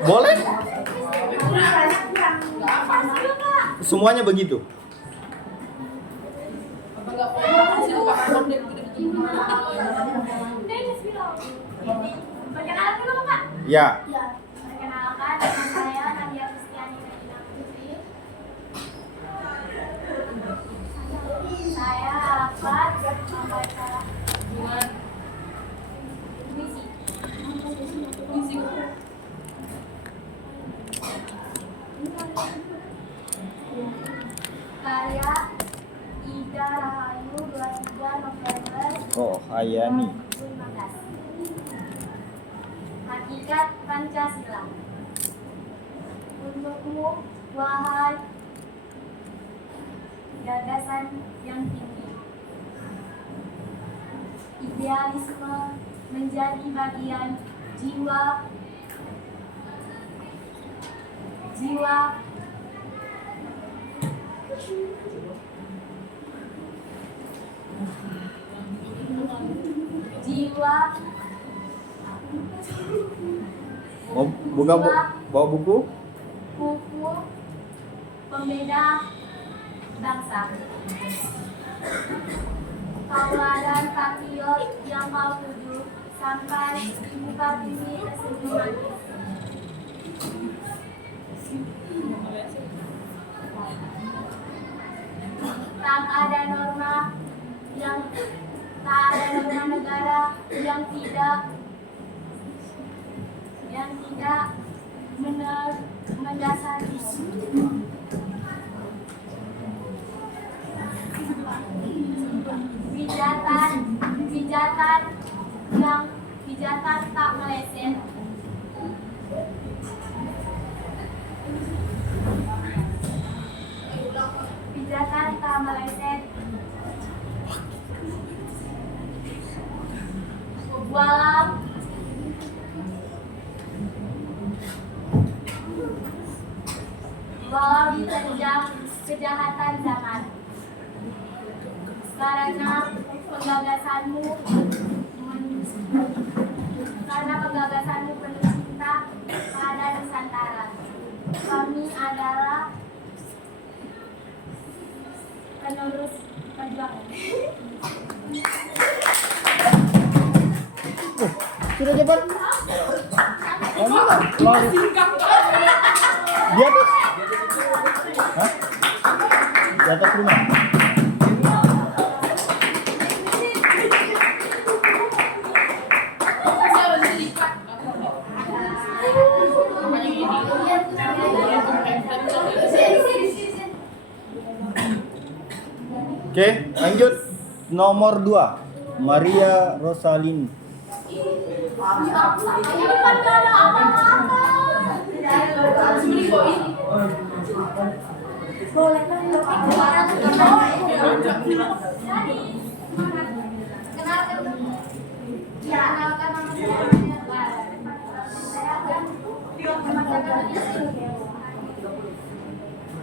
Boleh? Semuanya begitu. Perkenalan dulu Kak. Ya. Perkenalkan, nama saya Nadia Kristiani Medina Putri. Saya dapat membaca puisi. Karya Ida Rahayu 23 November Oh, Hayani. 2015. Hakikat Pancasila. Untukmu, wahai gagasan yang tinggi, idealisme menjadi bagian jiwa Mau buka bawa buku? buku pembeda bangsa. Tauladan patriot yang kau tuju sampai di muka bumi tersenyum manis. Tak ada norma negara yang tidak mendasari pijatan tak meleset. Pijatan tak meleset. Walau diterjang kejahatan zaman, karena penggagasanmu penuh cinta pada Nusantara. Kami adalah penerus perjuangan. Sudah cepat. Di atas. Hah? Di atas rumah. Oke, lanjut. Nomor 2, Maria Rosalini.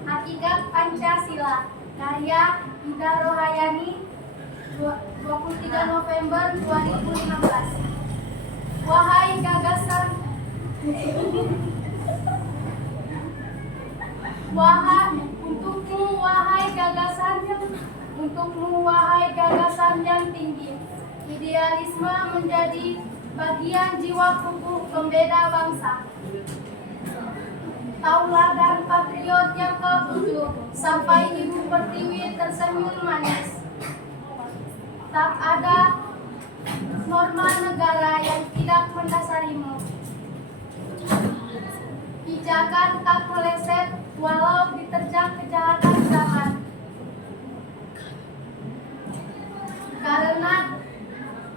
Hakikat Pancasila, karya Ida Rohayani 23 November 2015. Wahai gagasan, untukmu wahai gagasan yang tinggi, idealisme menjadi bagian jiwa kukuh pembeda bangsa. Tauladan patriot yang kau tuju sampai ibu pertiwi tersenyum manis. Tak ada norma negara yang tidak mendasarimu. Pijakan tak meleset walau diterjang kejahatan zaman.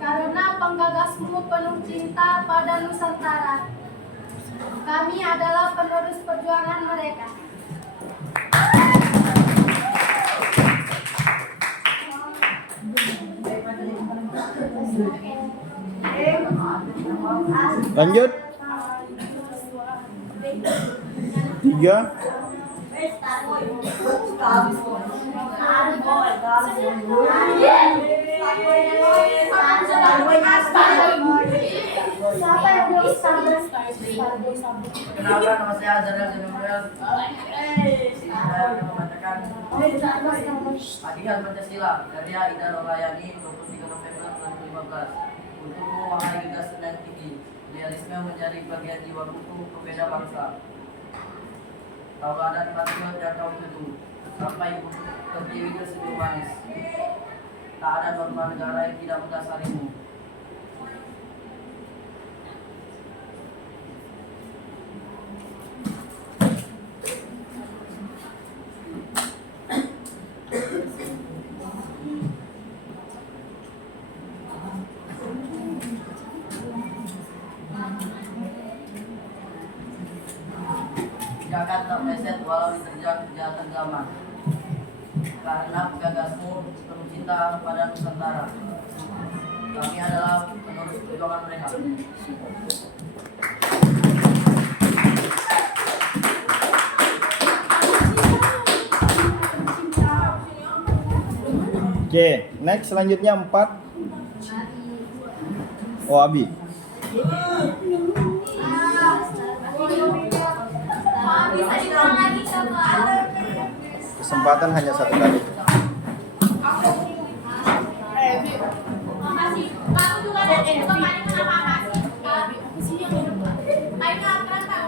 Karena penggagasmu penuh cinta pada Nusantara. Kami adalah penerus perjuangan mereka. Lanjut. 3. Siapa yang bilang Starbucks? Kenalkan, nama saya Azhar Zainul. Saya membacakan Adihan Pancasila karya Ida Rolayani 23 November 2015. Untukmu wahai gagasan yang tinggi, idealisme menjadi bagian jiwa kuku pembeda bangsa. Tauladan patriot yang kau tuju, sampai berdiri tersenyum manis. Tak ada norma negara yang tidak mendasarimu. Jakarta meleset walau diterjang kejahatan zaman. Karena gagasmu penuh cinta pada Nusantara. Kami adalah penerus perjuangan mereka. Oke, next selanjutnya 4. Oh, Abi. Bisa diulang lagi Kak. Kesempatan hanya 1 kali. Makasih. Kamu juga ada kemarin kenapa makasih? Ayo akran Kak.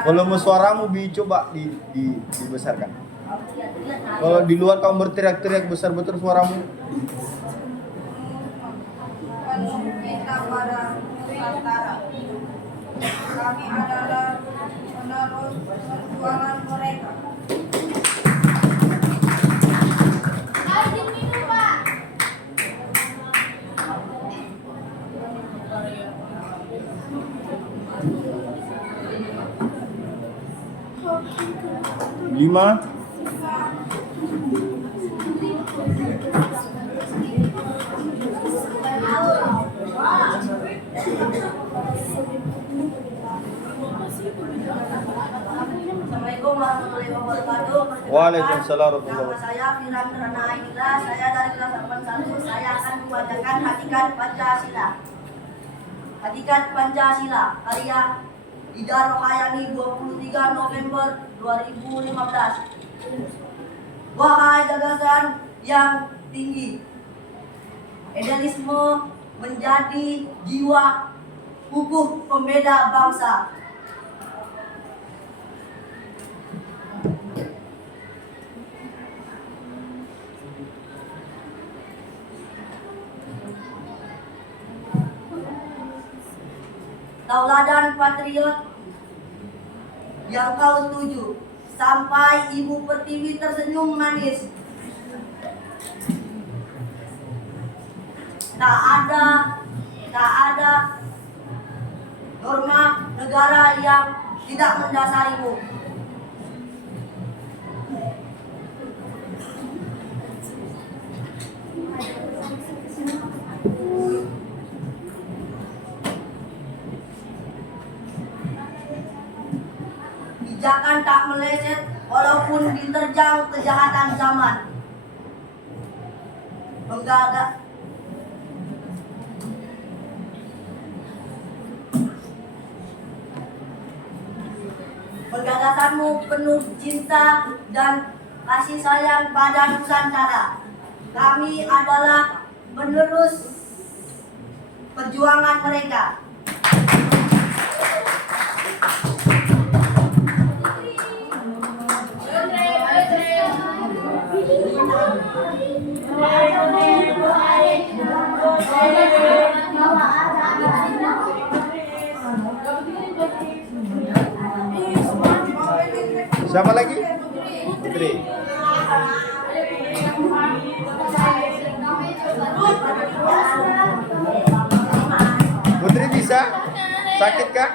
Volume suaramu coba dibesarkan. Kalau di luar kamu berteriak-teriak besar betul suaramu. Kita pada Nusantara. Kami adalah penerus perjuangan mereka. Izin minum Pak. 5. Assalamualaikum warahmatullahi wabarakatuh. Waalaikumsalam Nama saya Firan Rana Ainila, saya dari kelas 81. Saya akan membacakan Hatikan Pancasila. Hatikan Pancasila, karya Ida Rolayani 23 November 2015. Wahai gagasan yang tinggi, idealisme menjadi jiwa kukuh pembeda bangsa. Tauladan patriot yang kau tuju, sampai Ibu Pertiwi tersenyum manis. Tak ada norma negara yang tidak mendasarimu. Pijakan tak meleset walaupun diterjang kejahatan zaman. Gagasanmu penuh cinta dan kasih sayang pada Nusantara. Kami adalah penerus perjuangan mereka. Siapa lagi? Putri. Putri bisa? Sakit kah?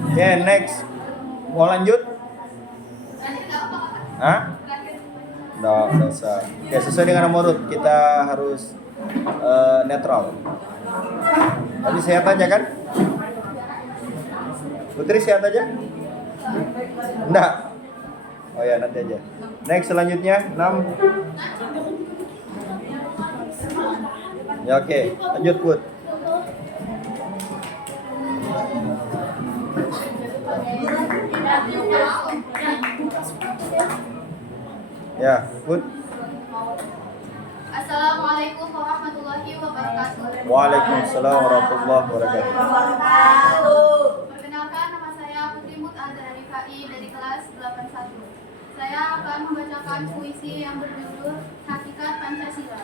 Oke, next. Mau lanjut? Hah? Nggak usah. Oke, sesuai dengan nomor urut kita harus netral. Tadi sehat aja kan? Putri sehat aja? Enggak. Oh ya, nanti aja. Next selanjutnya 6. Ya oke, lanjut Put. Ya, Put. Assalamualaikum warahmatullahi wabarakatuh. Waalaikumsalam warahmatullahi wabarakatuh. Perkenalkan, nama saya Putri Mut Azhar DKI dari kelas 81. Saya akan membacakan puisi yang berjudul Hakikat Pancasila.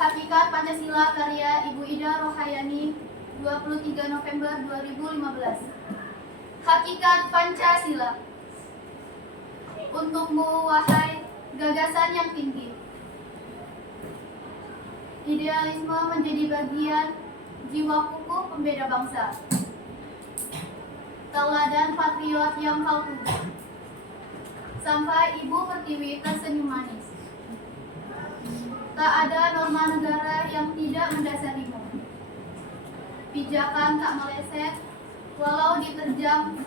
Hakikat Pancasila karya Ibu Ida Rohayani, 23 November 2015. Hakikat Pancasila. Untukmu wahai gagasan yang tinggi, idealisme menjadi bagian jiwa kuku pembeda bangsa. Tauladan patriot yang kau tuju, sampai Ibu Pertiwi tersenyum manis. Tak ada norma negara yang tidak mendasarimu. Pijakan tak meleset, walau diterjang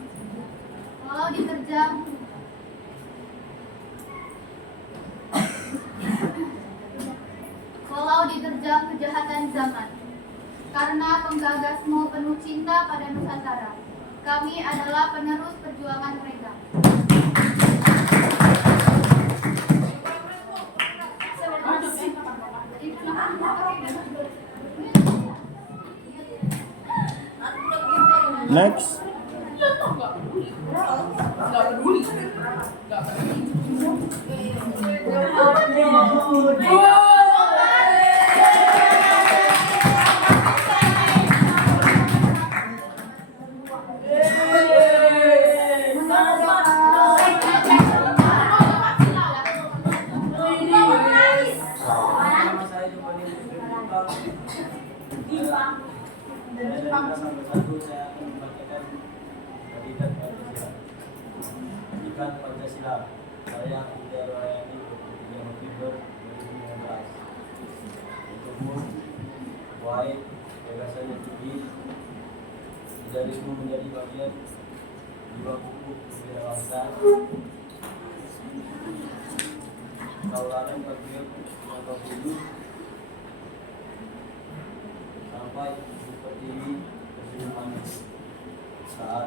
kejahatan zaman. Karena penggagasmu penuh cinta pada Nusantara, kami adalah penerus perjuangan mereka. Next. Hakikat Pancasila karya Ida Rohayani 23 November 2015. Untukmu wahai gagasan yang tinggi, idealisme menjadi bagian jiwa kuku pembeda bangsa. Tauladan patriot yang kau tuju, sampai seperti ini tersenyum manis. Tak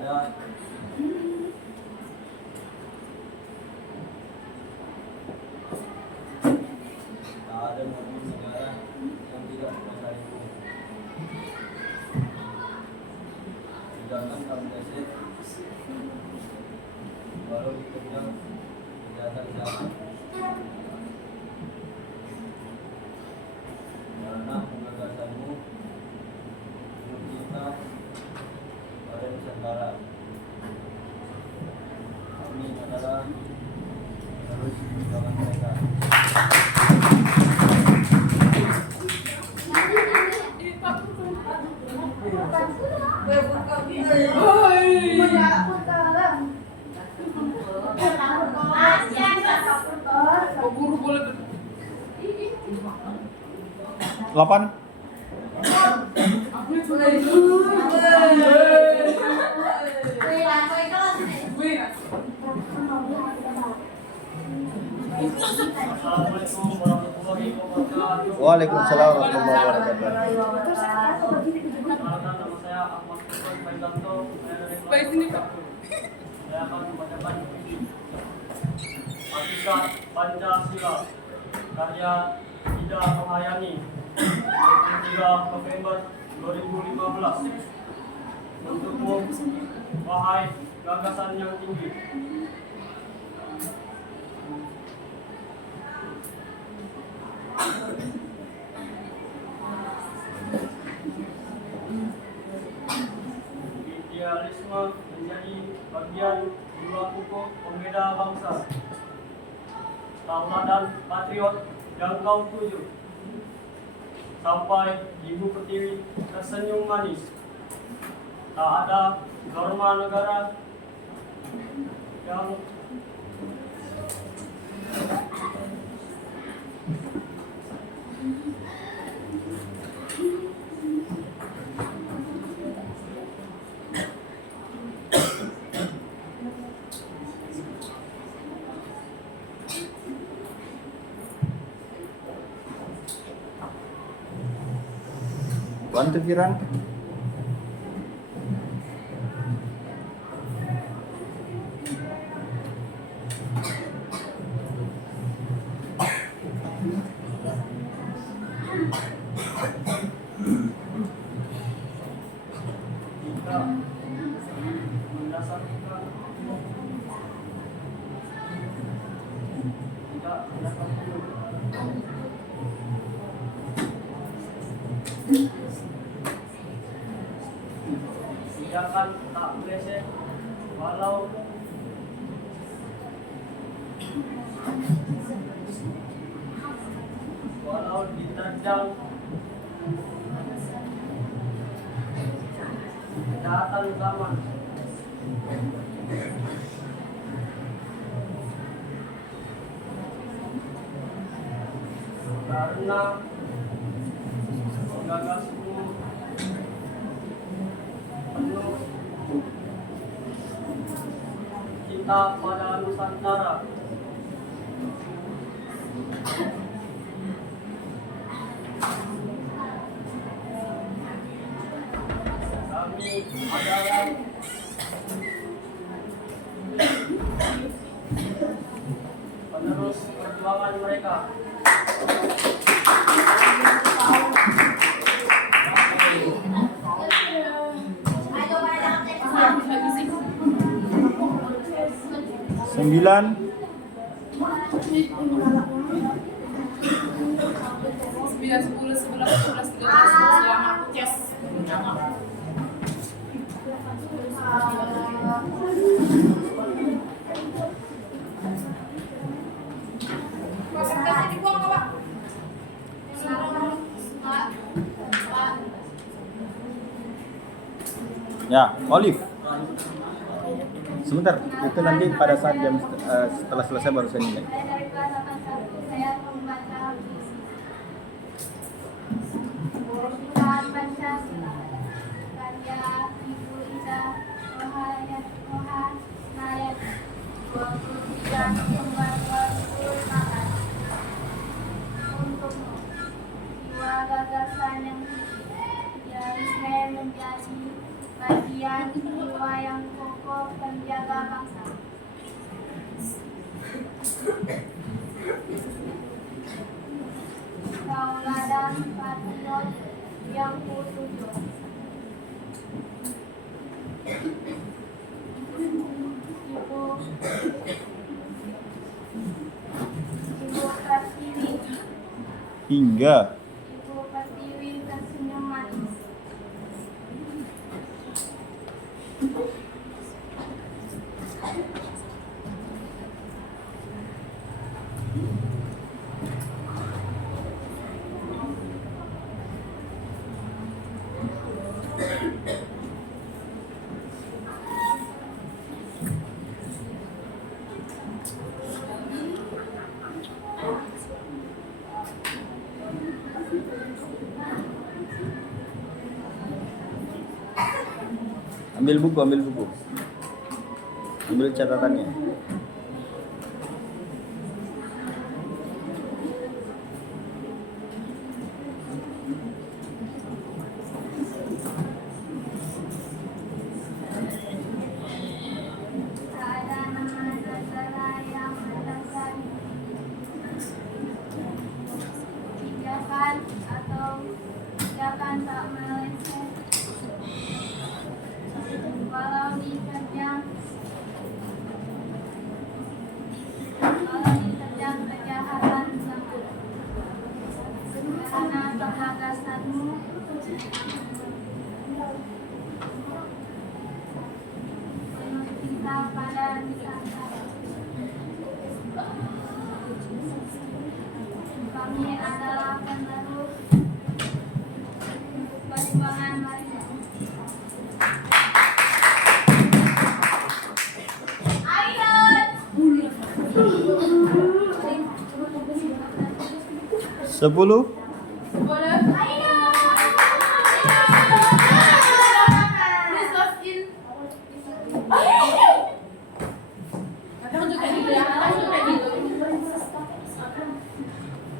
ada mobil negara yang tidak mendasarimu. Jangan kamu leset, walau diterjang kejahatan zaman. Karena penggagasanmu penuh cinta pada Nusantara. Kami adalah penerus perjuangan mereka. Delapan. Assalamualaikum warahmatullahi wabarakatuh. Waalaikumsalam warahmatullahi wabarakatuh. Perkenalkan, nama saya Ahmad Kusman Faidanto. Saya dari kelas 1. Saya akan membacakan puisi Hakikat Pancasila karya Ida Rohayani 23 November 2015. Untukmu, wahai gagasan yang tinggi. Idealisme menjadi bagian jiwa pokok pembeda bangsa. Tauladan patriot yang kau tuju. Sampai Ibu Pertiwi tersenyum manis. Tak ada norma negara yang Bantu Firan. tidak mendasarkan tindakan tak meleset walau diterjang kejahatan zaman. Karena gagasmu penuh cinta pada Nusantara. Kami adalah penerus perjuangan mereka. Sembilan. 9, 10, 11, 12, 13, 14 lama. Yes. Konsentrasi dibuang nggak, Pak? Ya, Olive. Sebentar, itu nanti pada saat jam setelah selesai baru saya nilai. Saya dari kelas 81, saya membaca puisi. Hakikat Pancasila karya Ibu Ida Rohayani 23 November 2015. Untukmu, jiwa gagasan yang tinggi, idealisme menjadi bagian jiwa yang kokoh penjaga bangsa. Tauladan patriot yang kutuju. Ibu Pertiwi. Hingga Ibu Pertiwi tersenyum manis. ambil buku, ambil catatannya. diusahakan tak meleset walau diterjang kejahatan zaman, karena kegagasanmu penuh cinta pada Nusantara. Kami adalah penerus perjuangan mereka. Sepuluh.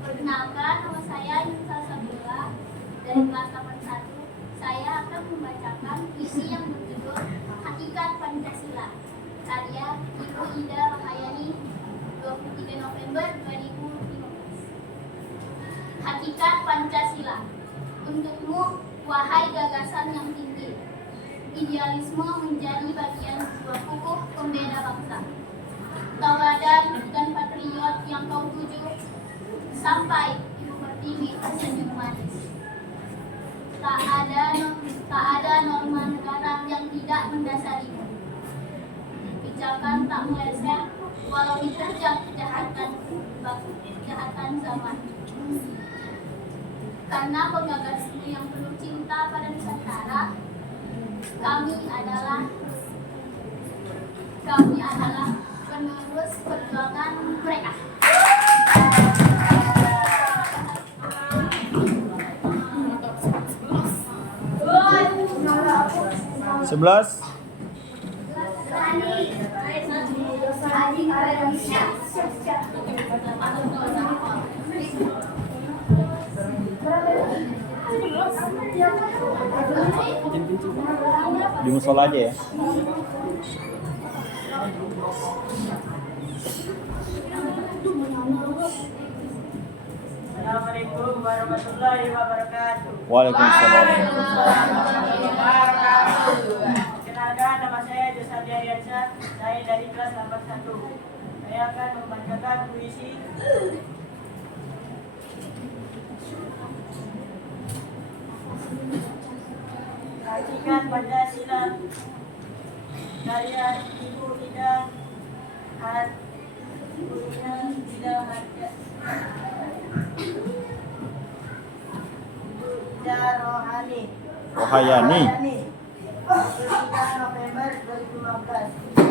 Perkenalkan, nama saya Yunsa Sabila dari kelas 81. Saya akan membacakan puisi yang berjudul Hakikat Pancasila, karya Ibu Ida Rahmayani, 23 November 2015. Hakikat Pancasila. Untukmu, wahai gagasan yang tinggi, idealisme menjadi bagian sebuah kukuh pembeda bangsa. Tauladan dan patriot yang kau tuju, sampai ibu pertiwi tersenyum manis. Tak ada norma negara yang tidak mendasarimu. Kebijakan tak meleset walau diterjang kejahatan zaman. Karena penggagasmu yang penuh cinta pada Nusantara, kami adalah penerus perjuangan mereka. Sebelas. Di musola aja ya. Assalamualaikum warahmatullahi wabarakatuh. Waalaikumsalam. Kenalkan, nama saya Josadi Ariansyah. Saya dari kelas 81. Saya akan membacakan puisi Hakikat Pancasila, karya Ibu Ida Rohani. Rohayani. 23 November 2015.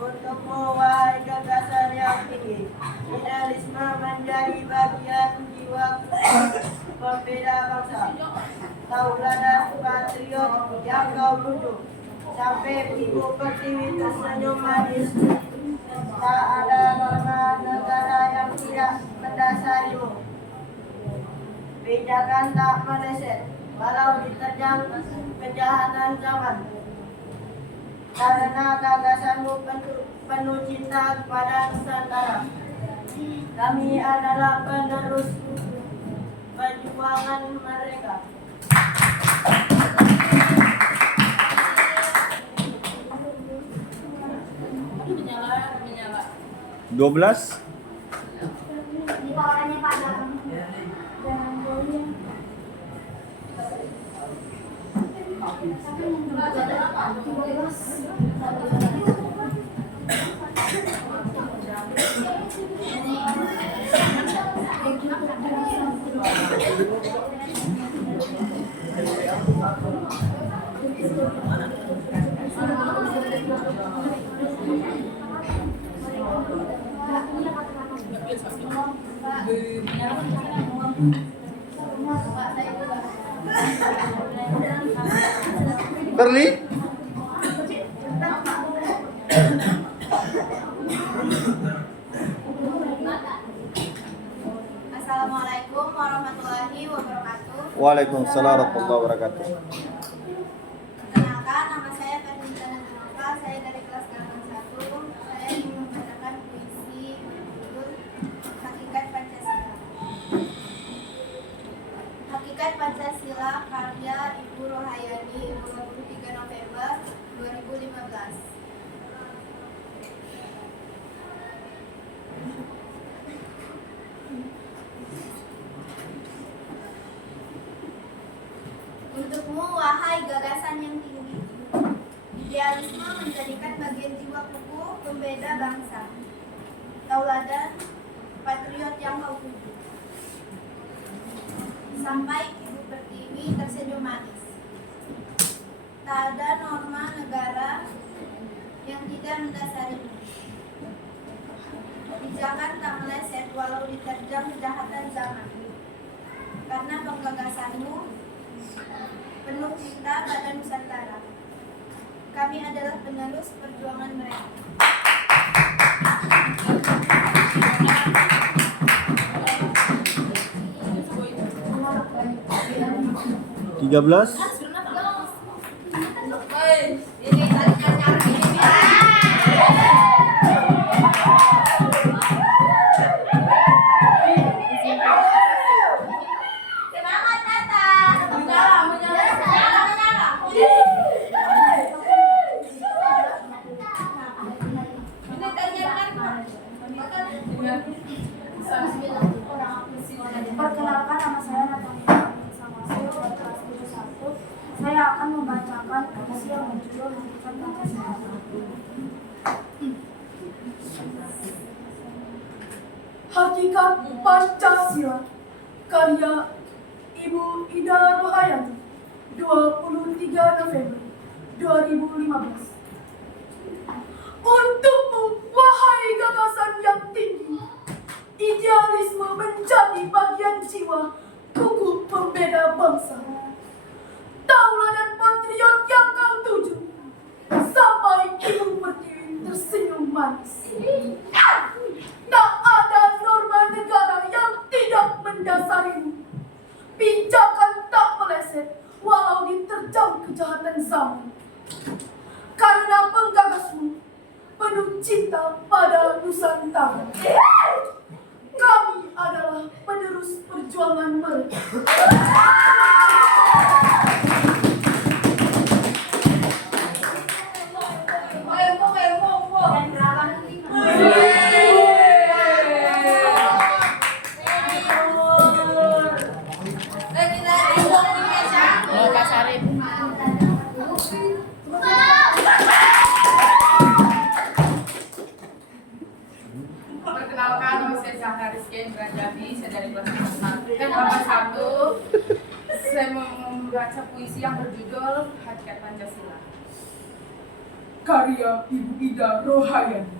Untukmu, wahai gagasan yang tinggi, idealisme menjadi bagian jiwa pembeda bangsa. Tauladan patriot yang kau tuju, sampai ibu pertiwi tersenyum manis. Tak ada norma negara yang tidak mendasarimu. Kebijakan tak meleset walau diterjang kejahatan zaman. Karena gagasanmu penuh cinta kepada Nusantara. Kami adalah penerus perjuangan mereka. Menyala. 12. Di orangnya pada Berli. Assalamualaikum warahmatullahi wabarakatuh. Waalaikumsalam warahmatullahi wabarakatuh. Perkenalkan, nama saya Ferdinand Nurmaka. Saya dari kelas 81. Saya ingin membacakan puisi berjudul Hakikat Pancasila. Hakikat Hakikat Pancasila karya Ibu Rohayani 23 November 2015. Untukmu, wahai gagasan yang tinggi, idealisme menjadikan bagian jiwa kuku pembeda bangsa, tauladan patriot yang kau tuju. Sampai Ibu Pertiwi tersenyum manis. Tak ada norma negara yang tidak mendasarimu. Kebijakan tak meleset walau diterjang kejahatan zaman. Karena penggagasanmu penuh cinta pada Nusantara. Kami adalah penerus perjuangan mereka. Tiga belas. Ini tarikan nyari. Semangat Tata. Ini tarikan Perkenalkan, nama saya Natalia Samasuyo dari kelas 71. Saya akan membacakan puisi yang berjudul Hakikat Pancasila. Hakikat Pancasila karya Ibu Ida Rohayani 23 November 2015. Untukmu, wahai gagasan yang tinggi, idealisme menjadi bagian jiwa kuku pembeda bangsa, tauladan patriot yang kau tuju. Sampai Ibu Pertiwi tersenyum manis. Tak ada norma negara yang tidak mendasarimu. Pijakan tak meleset walau diterjang kejahatan zaman. Karena penggagasmu penuh cinta pada Nusantara. Kami adalah penerus perjuangan mereka. Perkenalkan, nama saya Zahra Rizky Indrajati, saya dari kelas 1 dan 81. Saya membaca puisi yang berjudul Hakikat Pancasila. Karya Ibu Ida Rohayani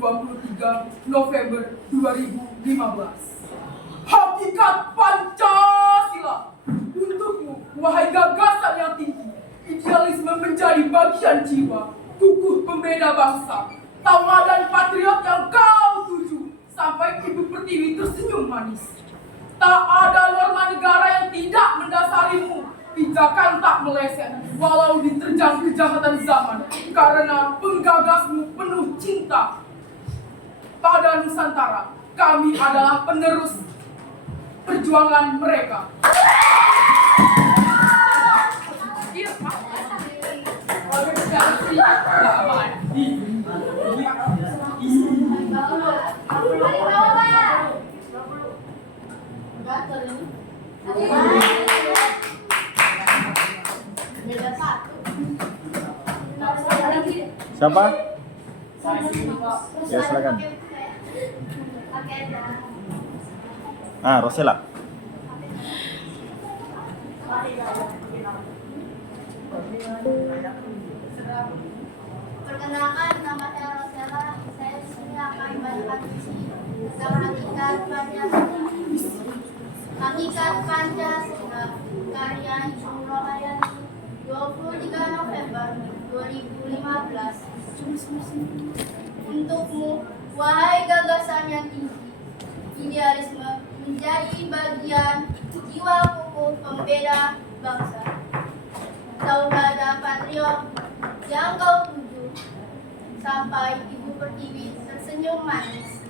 23 November 2015. Hakikat Pancasila. Untukmu, wahai gagasan yang tinggi, idealisme menjadi bagian jiwa, kukuh pembeda bangsa, tauladan patriot yang kau tuju. Sampai Ibu Pertiwi tersenyum manis. Tak ada norma negara yang tidak mendasarimu. Pijakan tak meleset walau diterjang kejahatan zaman. Karena penggagasmu penuh cinta pada Nusantara. Kami adalah penerus perjuangan mereka. Siapa? Ya, silakan. Rosela. Perkenalkan, nama saya Rosela. Saya di sini akan membacakan puisi tentang hakikat Pancasila. Hakikat Pancasila karya Ibu Rohayani 23 November 2015. Untukmu, wahai gagasan yang tinggi, idealisme menjadi bagian jiwa kukuh pembeda bangsa, tauladan patriot yang kau tuju. Sampai Ibu Pertiwi tersenyum manis.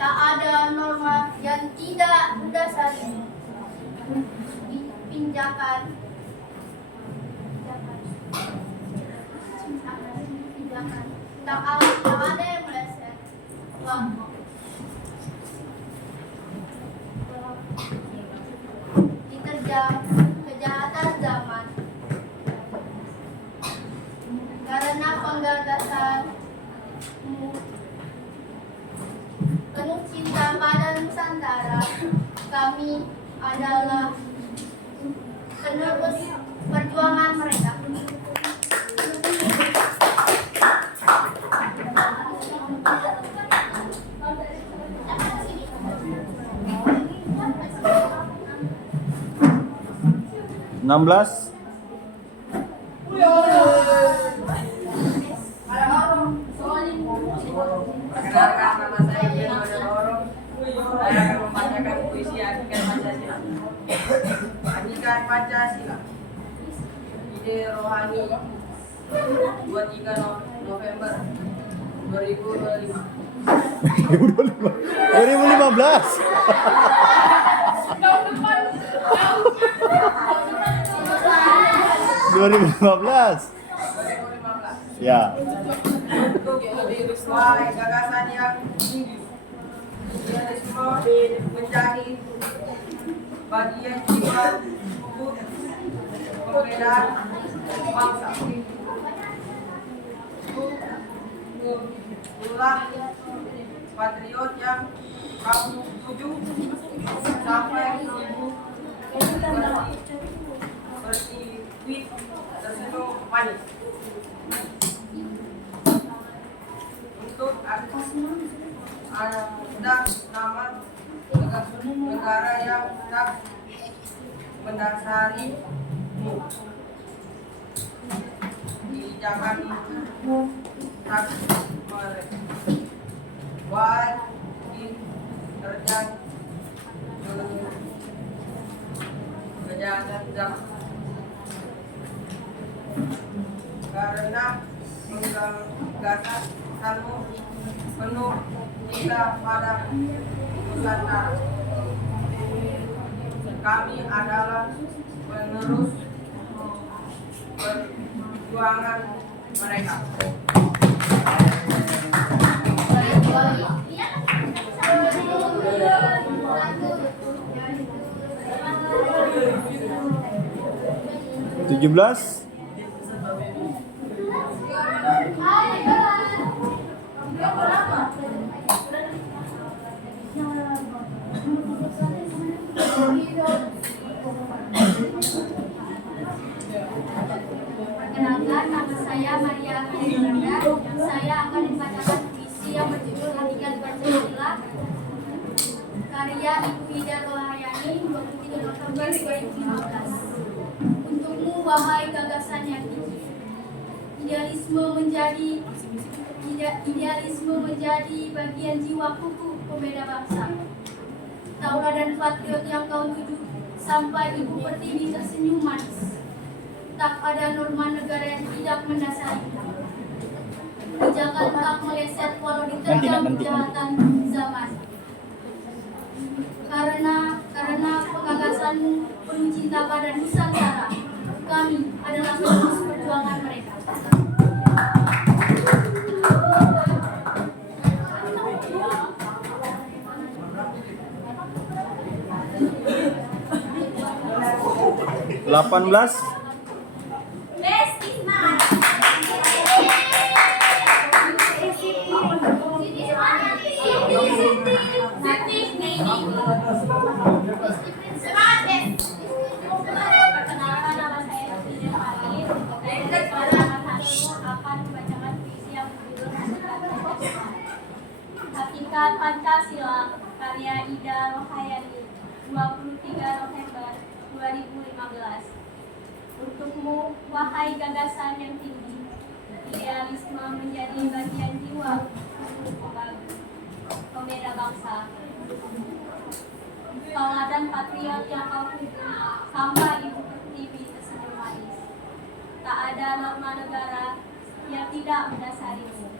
Tak ada norma yang tidak mendasarimu. Pinjakan tak ada yang meleset. Diterjang kejahatan zaman karena penggagasanmu penuh cinta pada Nusantara. Kami adalah penerus perjuangan mereka. Enam belas. Perkenalkan, nama saya Dian Madaloro. Saya akan membacakan puisi Adikan Pancasila. Adikan Pancasila. Ide Rohani 23 November 2025. 2015. Tahun depan. 2015. 2015. Ya. Wahai gagasan yang tinggi, idealisme menjadi bagian jiwa tubuh pembedaan bangsa. Itulah patriot yang kamu tuju sampai ibu bersiwit tersenyum manis. Untuk ada nama negara yang tak mendasarimu, kebijakan tak baik terjadi kejahatan zaman karena menggagasanmu penuh cinta pada Nusantara. Kami adalah penerus perjuangan mereka. Tujuh belas. Perkenalkan, nama saya Maria Mahendra. Saya akan membacakan puisi yang berjudul Adikan Pancasila, karya Ibu Ida Rohayani 23 November 2015. Untukmu, wahai gagasan yang tinggi, idealisme menjadi bagian jiwa kuku pembeda bangsa. Tauladan patriot yang kau tuju sampai ibu pertiwi tersenyum manis. Tak ada norma negara yang tidak mendasari. Kebijakan tak meleset walau diterjang kejahatan zaman. Karena penggagasanmu penuh cinta pada Nusantara. Kami adalah penerus perjuangan mereka. Delapan belas. Perkenalkan, nama saya Siti Farid. Akan membacakan puisi yang berjudul Hakikat Pancasila, karya Ida Rohayani 23 November 2015. Untukmu, wahai gagasan yang tinggi, idealisme menjadi bagian jiwa pembeda bangsa. Tauladan patriot yang kau tuju sampai ibu pertiwi tersenyum manis. Tak ada norma negara yang tidak mendasarimu.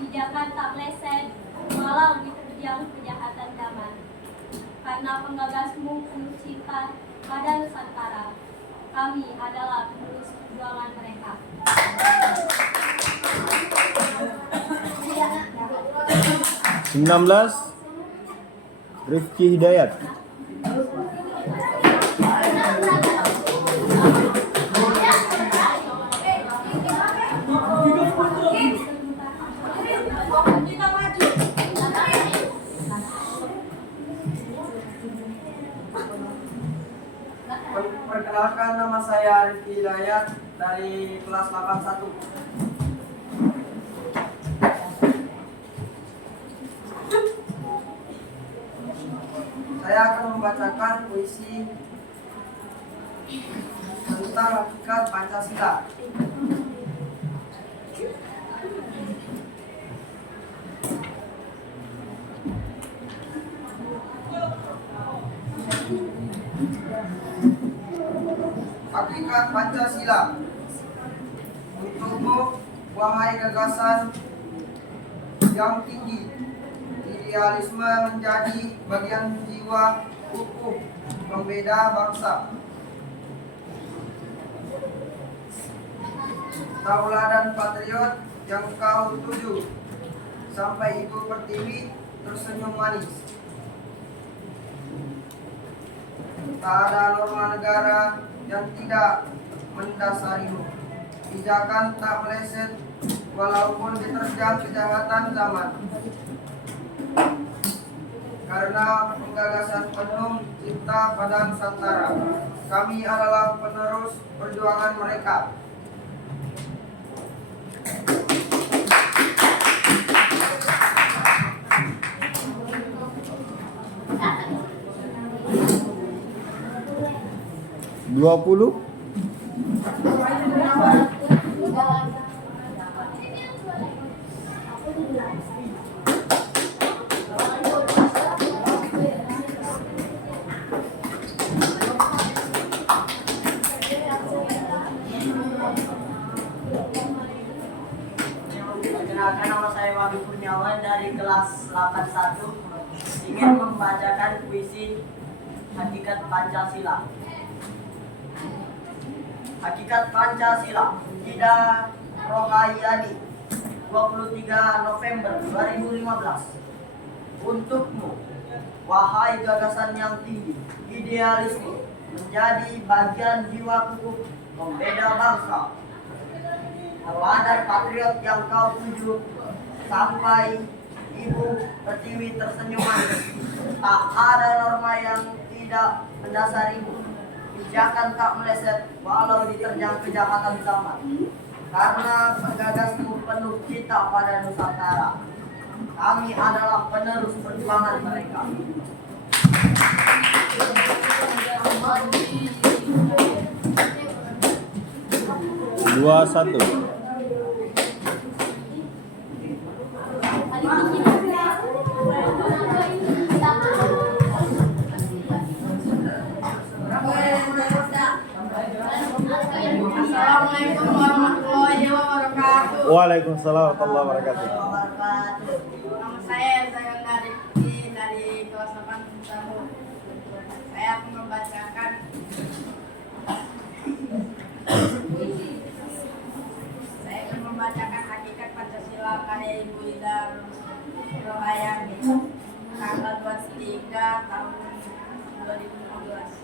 Pijakan tak meleset walau diterjang kejahatan zaman. karena penggagasmu penuh cinta pada Nusantara. Kami adalah penerus perjuangan mereka. 19 Rifki Hidayat. Perkenalkan, nama saya Rifki Hidayat dari kelas 81. Saya akan membacakan puisi tentang hakikat Pancasila. Hakikat Pancasila. Untukmu, wahai gagasan yang tinggi, idealisme menjadi bagian jiwa utuh pembeda bangsa. Tauladan patriot yang kau tuju, sampai Ibu Pertiwi tersenyum manis. Tak ada norma negara yang tidak mendasarimu. Pijakan tak meleset walaupun diterjang kejahatan zaman. Karena penggagasan penuh cinta pada Nusantara, kami adalah penerus perjuangan mereka. Dua puluh. Perkenalkan, nama saya Wahyu Kurniawan dari kelas 81, ingin membacakan puisi Hakikat Pancasila. Hakikat Pancasila. Ida Rohayani, 23 November 2015. Untukmu, wahai gagasan yang tinggi, idealisme menjadi bagian jiwa kukuh pembeda bangsa. Tauladan patriot yang kau tuju, sampai Ibu Pertiwi tersenyum manis. Tak ada norma yang tidak mendasarimu. Pijakan tak meleset walau diterjang kejahatan zaman. Karena penggagasmu penuh cinta pada Nusantara. Kami adalah penerus perjuangan mereka. Dua satu. Assalamualaikum warahmatullahi wabarakatuh. Waalaikumsalam warahmatullahi wabarakatuh. Nama saya Zayona Rifki dari kelas 81. Saya akan membacakan Hakikat Pancasila karya Ibu Ida Rohayani, tanggal 23 tahun 2015.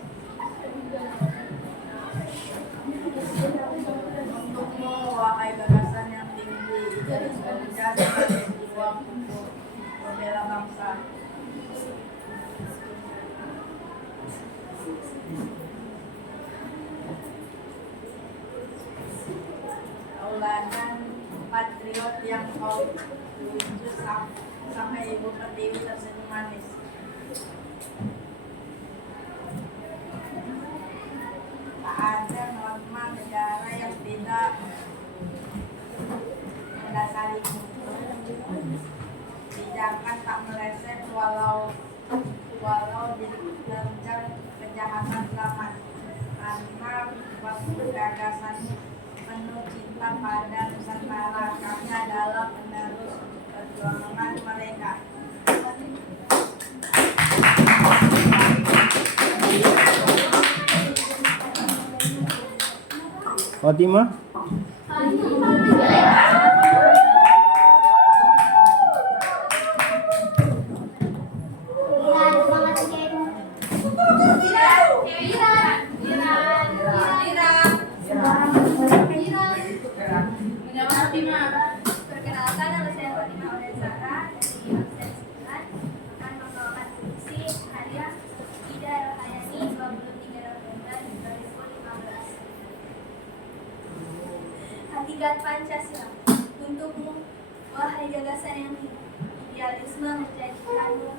Untukmu, wahai gagasan yang tinggi, idealisme menjadi jiwa kukuh pembela bangsa. Tauladan patriot yang kau tuju, sampai Ibu Pertiwi tersenyum manis. Tak ada norma negara yang tidak mendasarimu. Pijakan tak meleset walau diterjang kejahatan zaman. Karena gagasan penuh cinta pada Nusantara, kami adalah penerus perjuangan mereka. Fatimah. Menjawab Fatimah. Perkenalkan, nama saya Fatimah Aulianzara dari absen 9 akan membawakan puisi karya Ida Rohayani 23 November 2015. Hakikat Pancasila. Untukmu, wahai gagasan yang tinggi, idealisme menjadikanmu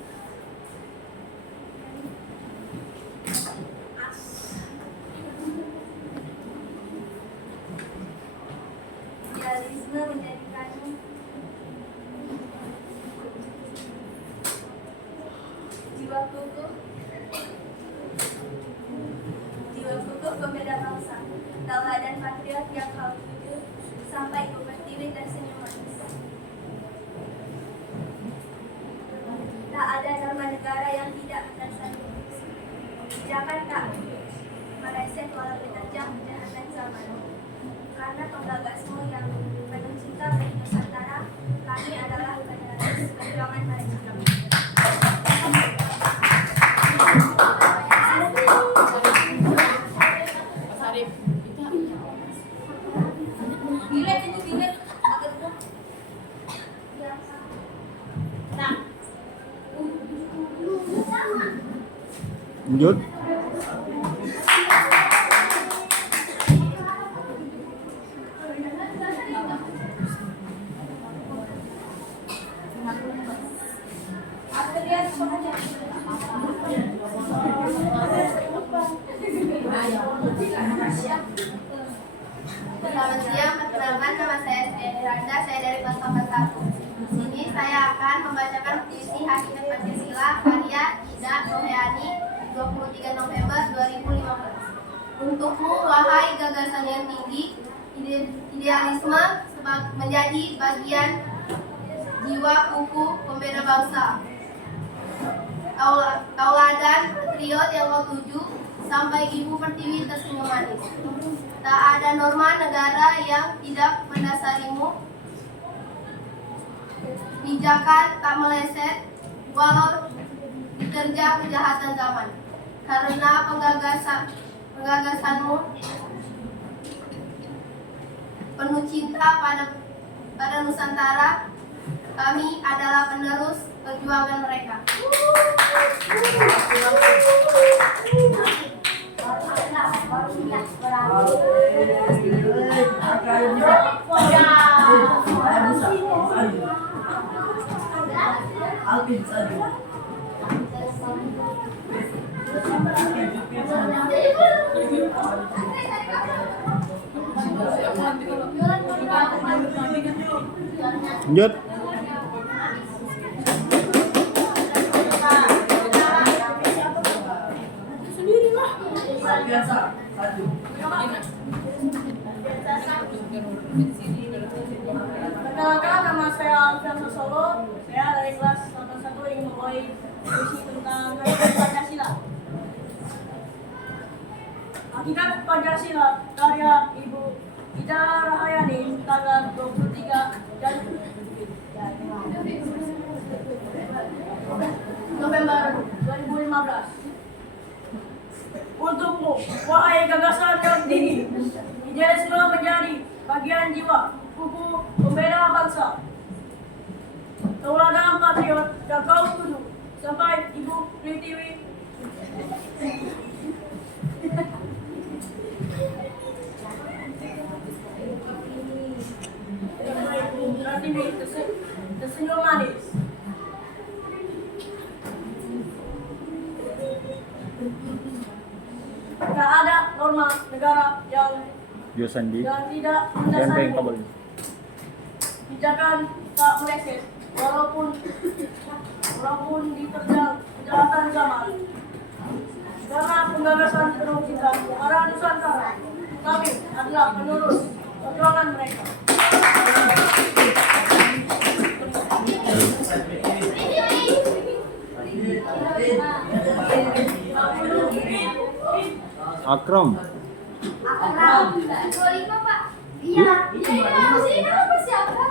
idealisme menjadikanmu jiwa kukuh pembeda bangsa, tauladan patriot yang kau tuju, sampai ibu pertiwi tersenyum manis. Tak ada norma negara yang tidak berdasar kebijakan tak meleset walau diterjang kejahatan zaman. Karena penggagasmu yang penuh cinta bagi Nusantara, kami adalah federalis perjuangan hari cinta. Mas Arif. Bilet itu bilet. Lanjut. Selamat siang, perkenalkan nama saya Siti Randa, saya dari kelas 81. Di sini saya akan membacakan puisi Hakikat Pancasila karya Ida Rohayani 23 November 2015. Untukmu, wahai gagasan yang tinggi, idealisme menjadi bagian jiwa kukuh pembeda bangsa. Tauladan patriot yang kau tuju, sampai ibu pertiwi tersenyum manis. Tak ada norma negara yang tidak mendasarimu, bijakan tak meleset walau diterjang kejahatan zaman. Karena penggagasanmu penuh cinta pada Nusantara, kami adalah penerus perjuangan mereka. Alvin Sadu. Lanjut. Biasa. Sadu. Perkenalkan, nama saya Alfian Solo. Saya dari kelas 1 ingin membawakan puisi tentang Hakikat Pancasila. Hakikat Pancasila karya Ibu Ida Rohayani tanggal 23 November 2015. Untukmu, wahai gagasan yang tinggi, idealisme menjadi bagian jiwa kukuh pembeda bangsa. Tauladan patriot yang kau tuju, sampai ibu pertiwi tersenyum manis. Tak ada norma negara yang Sandi. tidak Jangan pengen mendasari kabel. kebijakan tak meleset walaupun diterjang kejahatan zaman. Karena penggagasan penuh cinta pada Nusantara, kami adalah penerus perjuangan mereka. Akram. 25 Pak. Iya. Ini apa siapa?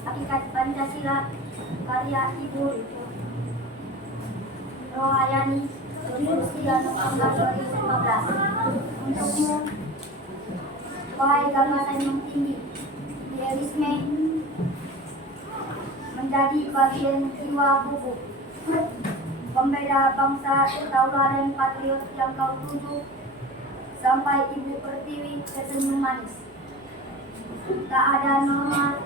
Hakikat Pancasila karya Ibu Rohayani 23 November 2015. Untukmu, wahai gagasan yang tinggi, idealisme menjadi bagian jiwa buku pembeda bangsa, tauladan patriot yang kau tuju, sampai Ibu Pertiwi tersenyum manis. Tak ada norma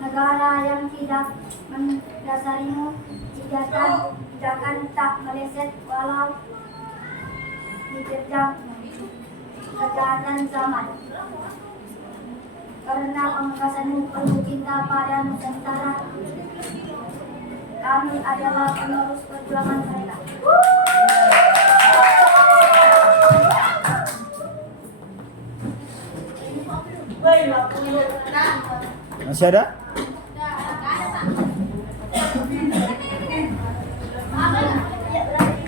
negara yang tidak mendasarimu, tindakan tak meleset walau diterjang kejahatan zaman. Karena pengangkasanmu penuh cinta pada Nusantara, kami adalah penerus perjuangan mereka. Masih ada? Ada.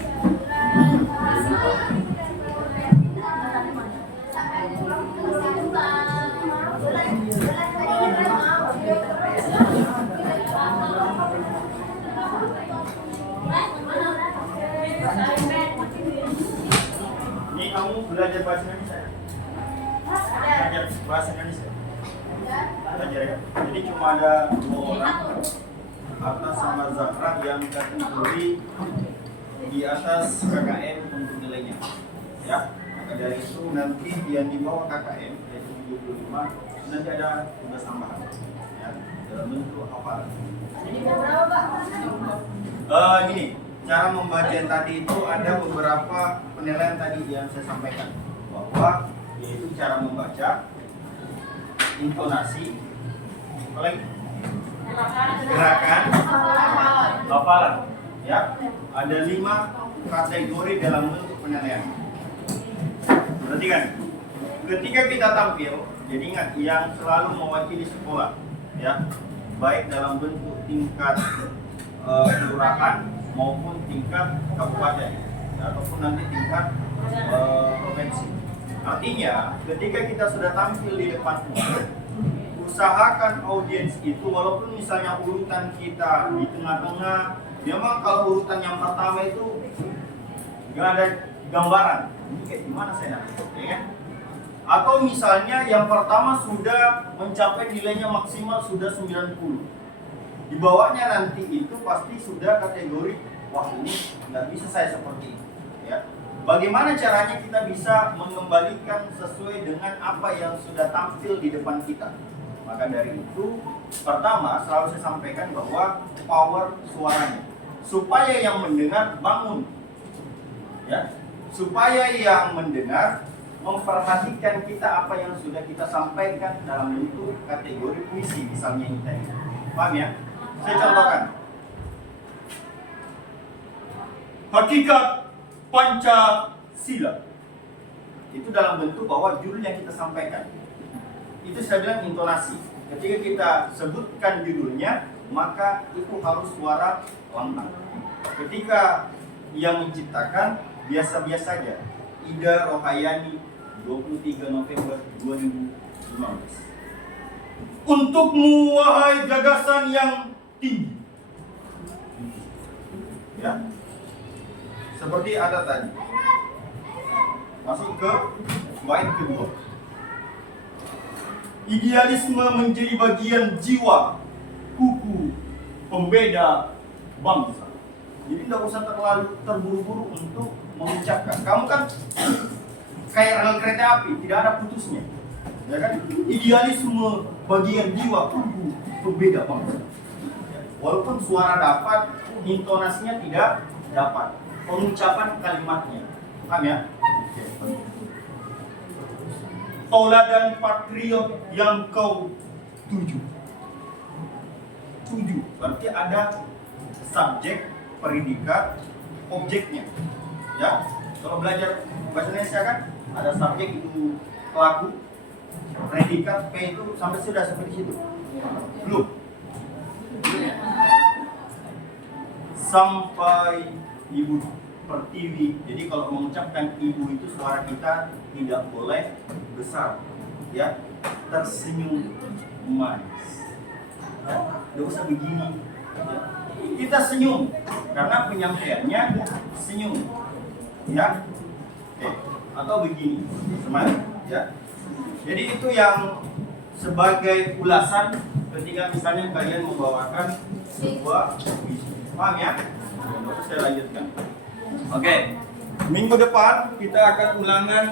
belajar bahasa Indonesia? Belajar bahasa Indonesia? Belajar ya? Jadi cuma ada 2 orang, Atas sama Zahra, yang kategori di atas KKM untuk nilainya. Ya, maka dari itu nanti yang di bawah KKM yaitu 75 nanti ada tugas tambahan. Ya, dalam bentuk hafalan. Jadi berapa, Pak? Gini, cara membaca yang tadi itu ada beberapa penilaian tadi yang saya sampaikan, bahwa yaitu cara membaca, intonasi, gerakan, hafalan. Ya, ada 5 kategori dalam bentuk penilaian. Berarti kan, ketika kita tampil, jadi ingat yang selalu mewakili sekolah, ya, baik dalam bentuk tingkat kelurahan maupun tingkat kabupaten, ataupun nanti tingkat provinsi. Artinya, ketika kita sudah tampil di depan umum, usahakan audiens itu, walaupun misalnya urutan kita di tengah-tengah, memang kalau urutan yang pertama itu nggak ada gambaran, ini kayak gimana saya nanti, ya kan? Atau misalnya yang pertama sudah mencapai nilainya maksimal sudah 90, di bawahnya nanti itu pasti sudah kategori, wah ini nggak bisa saya seperti ini, ya. Bagaimana caranya kita bisa mengembalikan sesuai dengan apa yang sudah tampil di depan kita? Maka dari itu, pertama selalu saya sampaikan bahwa power suaranya, supaya yang mendengar bangun, ya, supaya yang mendengar memperhatikan kita apa yang sudah kita sampaikan dalam bentuk kategori puisi, misalnya ini tadi. Paham ya? Saya contohkan. Hakikat Pancasila. Itu dalam bentuk bahwa judul yang kita sampaikan. Itu saya bilang intonasi. Ketika kita sebutkan judulnya, maka itu harus suara lantang. Ketika yang menciptakan biasa-biasa saja. Ida Rohayani, 23 November 2015. Untukmu wahai gagasan yang tinggi. Ya. Seperti ada tadi. Masuk ke bait kedua. Idealisme menjadi bagian jiwa, kuku pembeda bangsa. Jadi tidak usah terlalu terburu-buru untuk mengucapkan. Kamu kan kayak rel kereta api, tidak ada putusnya. Ya kan? Idealisme bagian jiwa, kuku pembeda bangsa. Walaupun suara dapat, intonasinya tidak dapat. Pengucapan kalimatnya, paham ya? Tauladan patriot yang kau tuju. Berarti ada subjek, predikat, objeknya. Ya, kalau belajar bahasa Indonesia kan ada subjek itu pelaku, predikat P itu sampai sudah seperti itu. Belum. Sampai Ibu Pertiwi. Jadi kalau mengucapkan ibu itu suara kita tidak boleh besar, ya. Tersenyum manis. Ya, tidak usah begini. Ya. Kita senyum karena penyampaiannya senyum, ya. Oke. Atau begini, semangat, ya. Jadi itu yang sebagai ulasan ketika misalnya kalian membawakan sebuah puisi. Paham ya? Lalu saya lanjutkan. Oke. Minggu depan kita akan ulangan